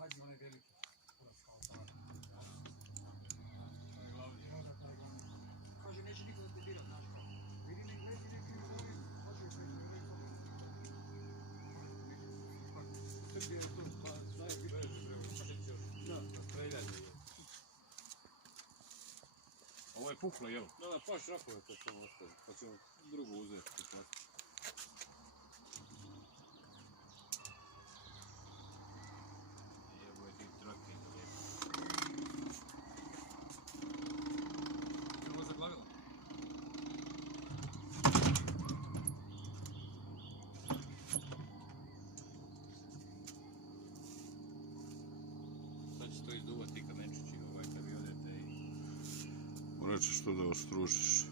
sad je onaj veliki kurac kao tako. I onda taj glavni. Kaže, neće niko da te biram, znaš kao. Vidi mi, gledi neki ljudi, hoće li koji ljudi. Srbije je to, pa daje biti. Da, streljanje je. Ovo je puklo, jel? Da, pa šrapove to samo ostaje, pa ćemo drugu uzeti. Evo je ti trake. Je ovo zaglavilo? Sad će to izduvati kamenčići kad vi odete i... Morat ćeš to da ostružiš.